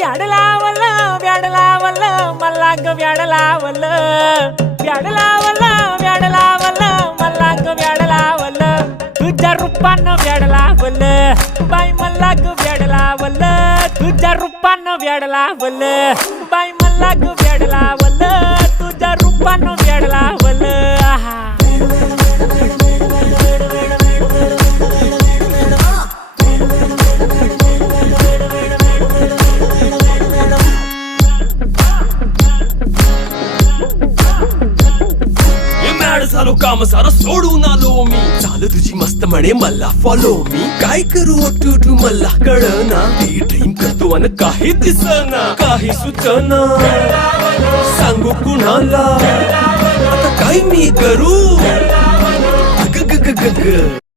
व्याड लावलं व्याड लावलं मला ग व्याड लावलं व्याड लावलं व्याड लावलं मला ग व्याड लावलं तुझ्या रूपानं व्याड लावलं बाई मला ग व्याड लावलं तुझ्या रूपानं व्याड लावलं बाई मला ग व्याड लावलं तुझ्या रूपानं व्याड लावलं आहा झालो काम सारं सोडून आलो मी चाल तुझी मस्त म्हणे मला फॉलो मी काय करू टू मला कळना ती ड्रीम करतो आणि काही दिसना काही सुचना सांगू कुणाला आता काय मी करू ग ग ग ग ग